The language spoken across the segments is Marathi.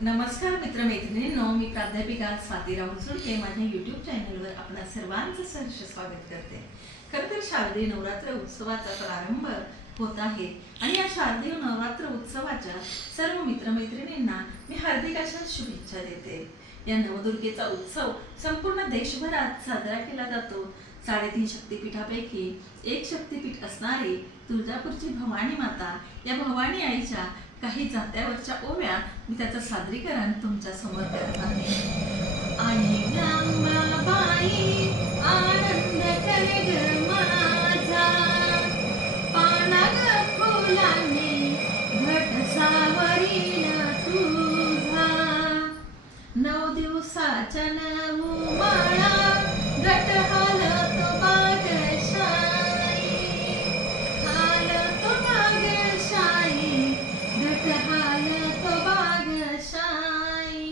नमस्कार मित्रमैत्रिणींनो, मी प्राध्यापिका स्वाती राहुल सुर्के माझ्या YouTube चॅनलवर आपणा सर्वांचं सहर्ष स्वागत करते। खरं तर शारदीय नवरात्र उत्सवाचा प्रारंभ होत आहे आणि या शारदीय नवरात्र उत्सवाच्या सर्व मित्रमैत्रिणींना मी हार्दिक अशा शुभेच्छा देते। या नवदुर्गेचा उत्सव संपूर्ण देशभरात साजरा केला जातो। 3.5 शक्तिपीठापैकी एक शक्तिपीठ असणारी तुळजापूरची भवानी माता या भवानी आईच्या काही जात्यावरच्या ओव्या मी त्याचं सादरीकरण तुमच्या समोर करत आहे। आई गंगाबाई आनंद करे ग माझा, पानाग फुलांनी घट सावरील तुझा, 9 दिवसाच्या नवमाळा घट हालत बागशाई, हालत बागशाई, घट हालत बागशाई,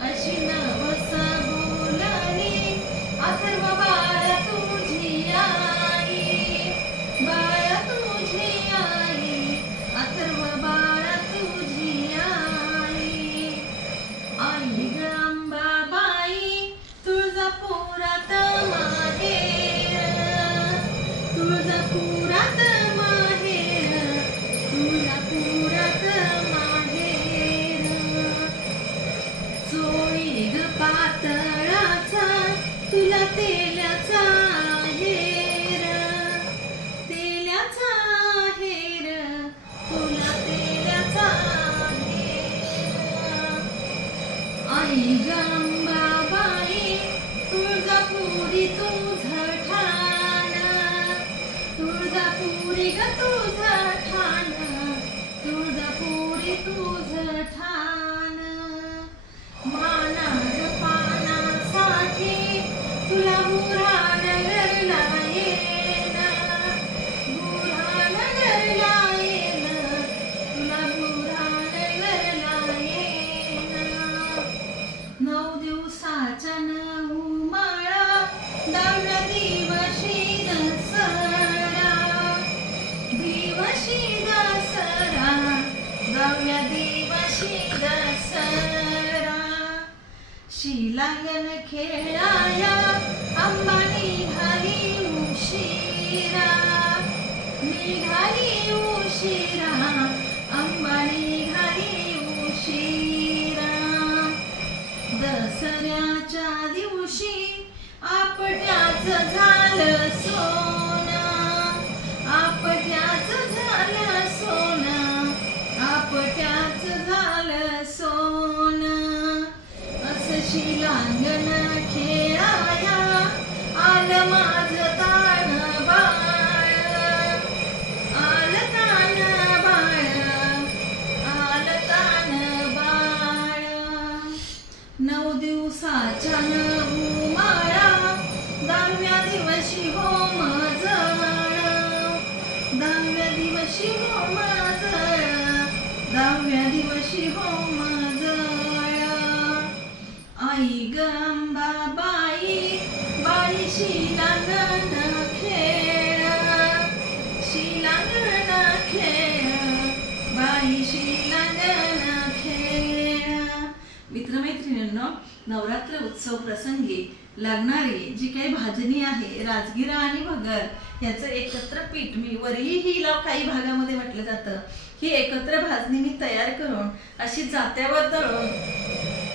अशी नवस बोलणी अथर्व बाळ तुझी आई, बाळ तुझी आई, अथर्व बाळ तुझी आई। आई गंगाबाई तुळजापुरात माहेर, तुळजापुरात माहेर, तुळजापुरात माहेर, चोळी ग पातळाचा तुला तेल्याचा हेर, तेल्याचा हेर, तुला तेल्याचा हेर। आई गंगाबाई तुळजापुरी तुझं ठाण, तुळजापुरी ग तुझं ठाण, तुळजापुरी तुझं ठाण। मानाग पानासाठी तुला बुऱ्हाणगरला येन, बुऱ्हाणगरला येन, तुला बुऱ्हाणगरला येन। 9 दिवसाच्या नवमाळा 10व्या दिवशी दसरा, दिवशी दसरा, 10व्या दिवशी दसरा। शिलांगण खेळाया अंबा निघाली उशिरा, निघाली उशिरा, अंबा निघाली उशिरा। दसऱ्याच्या दिवशी आपट्याचं झालं सोनं, आपट्याचं झालं सोनं, आपट्याचं झालं सोनं। असं शिलांगण खेळाया आलं माझं ताण बाळ, आलं ताण बाळ, आलं ताण बाळ। 9 दिवसाच्या नवमाळा 10व्या दिवशी होम जळ, 10व्या दिवशी होम जळ, 10व्या दिवशी होम जळ। आई गंगाबाई बाई शिलांगण खेळ, शिलांगण खेळ, बाई शिलांगण खेळ। मित्रमैत्रिणींनो, नवरात्र उत्सव प्रसंगी लागणारी जी काही भाजनी आहे राजगिरा आणि भगर याचं एकत्र पीठ मी वरही हिला काही भागामध्ये म्हटलं जातं, ही एकत्र भाजणी मी तयार करून अशी जात्यावर दळून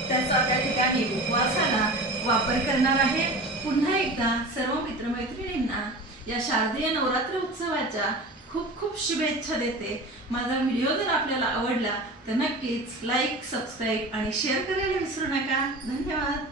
त्याचा त्या ठिकाणी उपवासाला वापर करणार आहे। पुन्हा एकदा सर्व मित्रमैत्रिणींना या शारदीय नवरात्र उत्सवाच्या खूप खूप शुभेच्छा देते। माझा व्हिडिओ जर आपल्याला आवडला तर नक्कीच लाईक, सबस्क्राईब आणि शेअर करायला विसरू नका। धन्यवाद।